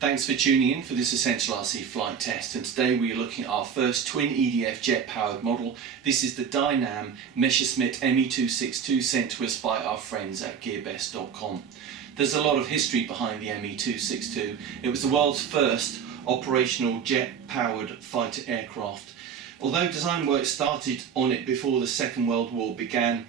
Thanks for tuning in for this Essential RC flight test, and today we are looking at our first twin EDF jet powered model. This is the Dynam Messerschmitt ME-262 sent to us by our friends at gearbest.com. There's a lot of history behind the ME-262. It was the world's first operational jet powered fighter aircraft. Although design work started on it before the Second World War began,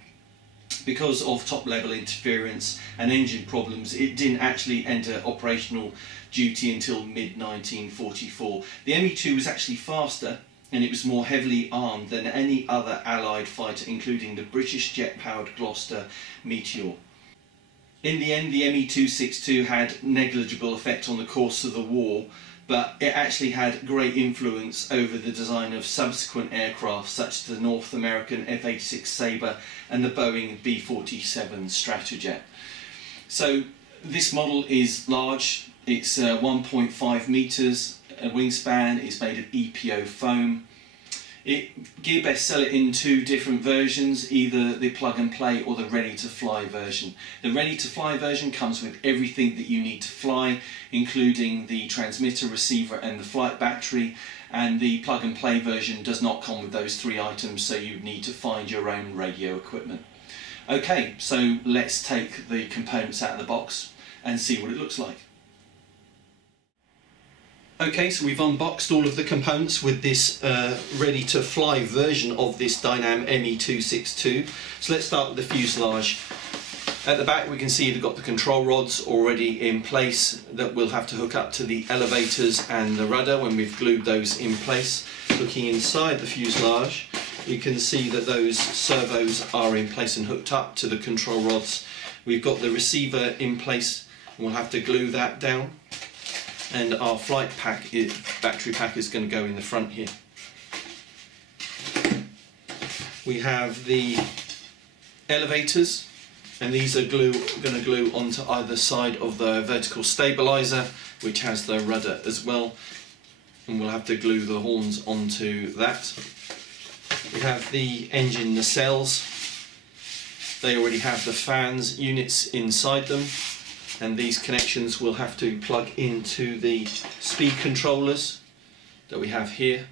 because of top-level interference and engine problems, it didn't actually enter operational duty until mid-1944. The ME-2 was actually faster and it was more heavily armed than any other Allied fighter, including the British jet-powered Gloucester Meteor. In the end, the ME-262 had negligible effect on the course of the war, but it actually had great influence over the design of subsequent aircraft such as the North American F-86 Sabre and the Boeing B-47 Stratojet. So this model is large. It's 1.5 meters wingspan. It's made of EPO foam. Gearbest sell it in two different versions, either the plug and play or the ready to fly version. The ready to fly version comes with everything that you need to fly, including the transmitter, receiver and the flight battery, and the plug and play version does not come with those three items, so you need to find your own radio equipment. Okay, so let's take the components out of the box and see what it looks like. Okay, so we've unboxed all of the components with this ready-to-fly version of this Dynam ME-262. So let's start with the fuselage. At the back we can see we've got the control rods already in place that we'll have to hook up to the elevators and the rudder when we've glued those in place. Looking inside the fuselage, we can see that those servos are in place and hooked up to the control rods. We've got the receiver in place and we'll have to glue that down. And our flight pack, battery pack, is going to go in the front here. We have the elevators, and these are going to glue onto either side of the vertical stabilizer, which has the rudder as well, and we'll have to glue the horns onto that. We have the engine nacelles. They already have the fans units inside them, and these connections will have to plug into the speed controllers that we have here.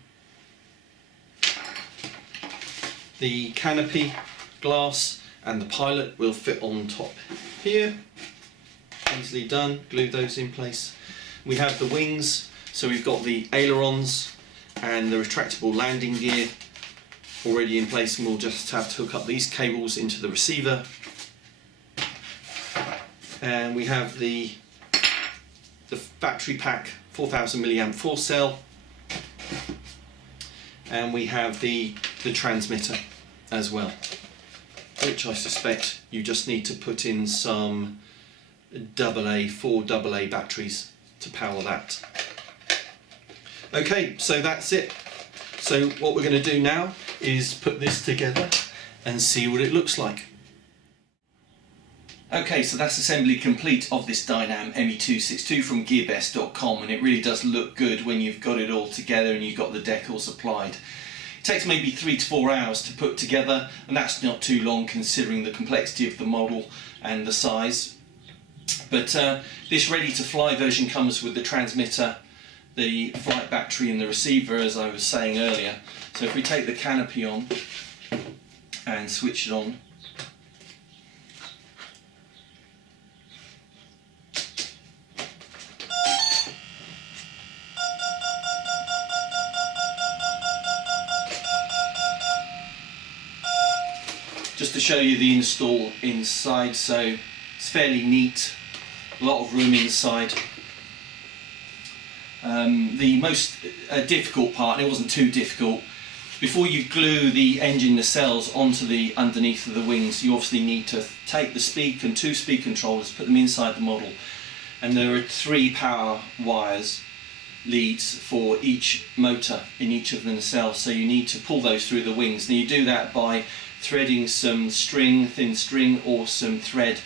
The canopy glass and the pilot will fit on top here. Easily done, glue those in place. We have the wings, so we've got the ailerons and the retractable landing gear already in place, and we'll just have to hook up these cables into the receiver. And we have the battery pack, 4000 milliamp 4 cell, and we have the transmitter as well, which I suspect you just need to put in some four AA batteries to power that. Okay, so that's it. So what we're going to do now is put this together and see what it looks like. Okay, so that's assembly complete of this Dynam ME-262 from gearbest.com, and it really does look good when you've got it all together and you've got the decals applied. It takes maybe 3 to 4 hours to put together, and that's not too long considering the complexity of the model and the size. But this ready to fly version comes with the transmitter, the flight battery and the receiver, as I was saying earlier. So if we take the canopy on and switch it on, just to show you the install inside, so it's fairly neat, a lot of room inside. The most difficult part, and it wasn't too difficult, before you glue the engine nacelles onto the underneath of the wings, you obviously need to take the two speed controllers, put them inside the model, and there are 3 power wires leads for each motor in each of the nacelles, so you need to pull those through the wings. And you do that by threading some string, thin string, or some thread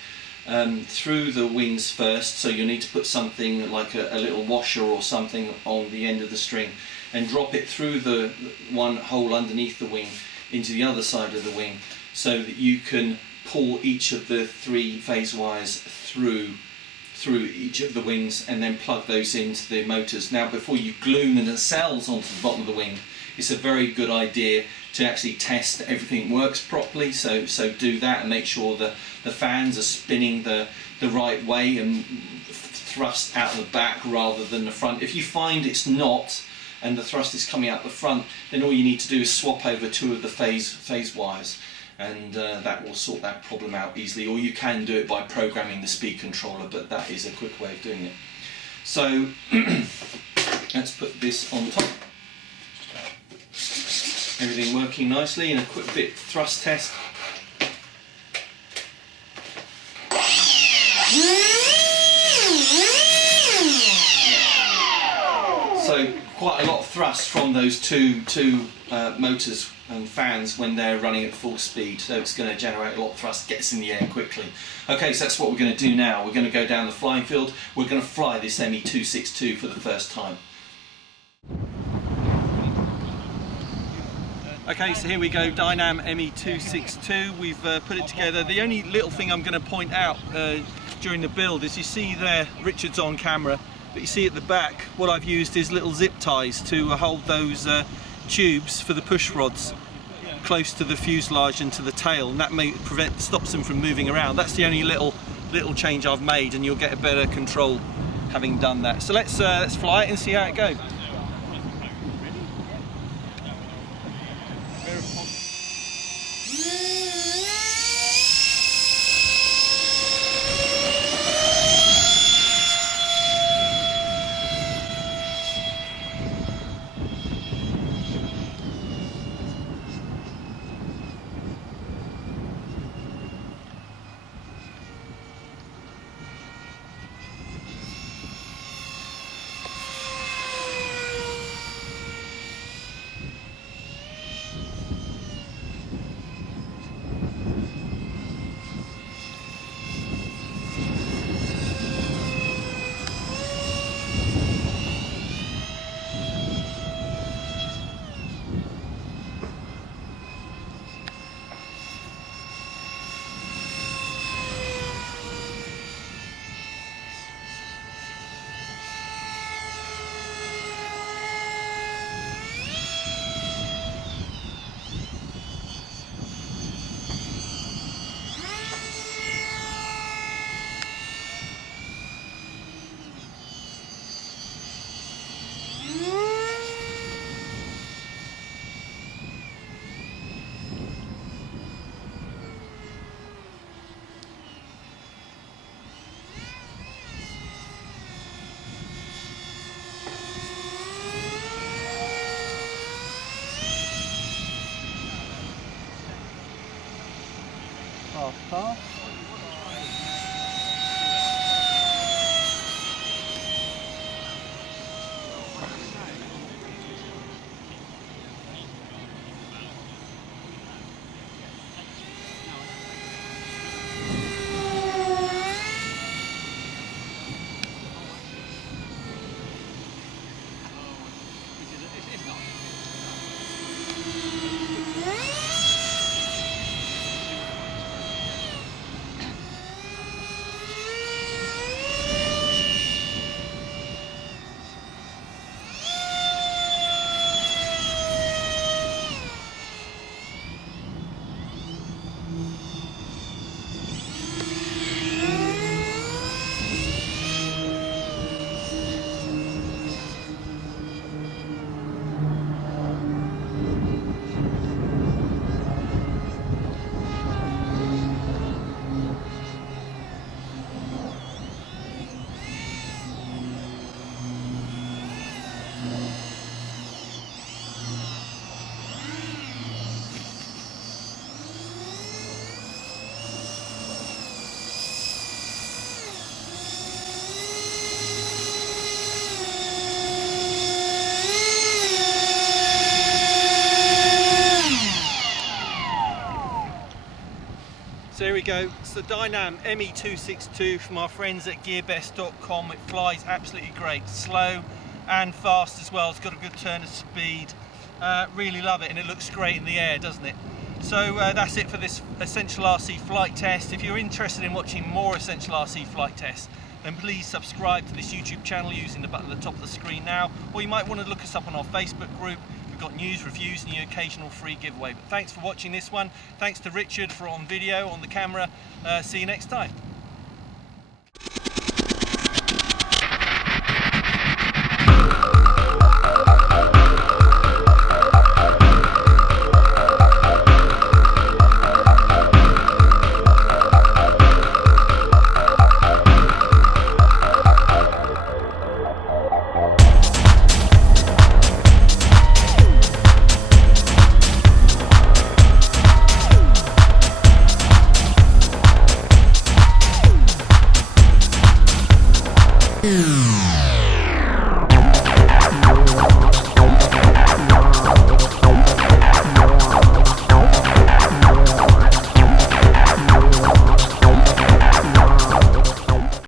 through the wings first. So you'll need to put something like a little washer or something on the end of the string and drop it through the one hole underneath the wing into the other side of the wing, so that you can pull each of the 3 phase wires through through each of the wings and then plug those into the motors. Now, before you glue the nacelles onto the bottom of the wing, it's a very good idea to actually test that everything works properly. So do that and make sure that the fans are spinning the right way and thrust out the back rather than the front. If you find it's not and the thrust is coming out the front, then all you need to do is swap over 2 of the phase wires, and that will sort that problem out easily. Or you can do it by programming the speed controller, but that is a quick way of doing it. So let's put this on top. Everything working nicely, and a quick bit thrust test. So quite a lot of thrust from those two motors and fans when they're running at full speed, so it's going to generate a lot of thrust, gets in the air quickly. Okay, so that's what we're going to do now. We're going to go down the flying field. We're going to fly this ME-262 for the first time. Okay, so here we go, Dynam ME-262. We've put it together. The only little thing I'm going to point out during the build is, you see there, Richard's on camera, but you see at the back, what I've used is little zip ties to hold those tubes for the push rods close to the fuselage and to the tail, and that stops them from moving around. That's the only little change I've made, and you'll get a better control having done that. So let's fly it and see how it goes. Half. So here we go, it's the Dynam ME-262 from our friends at gearbest.com. It flies absolutely great, slow and fast as well. It's got a good turn of speed. Really love it, and it looks great in the air, doesn't it? So that's it for this Essential RC flight test. If you're interested in watching more Essential RC flight tests, then please subscribe to this YouTube channel using the button at the top of the screen now, or you might want to look us up on our Facebook group. We've got news, reviews and the occasional free giveaway. But thanks for watching this one. Thanks to Richard for on video, on the camera. See you next time. Yeah.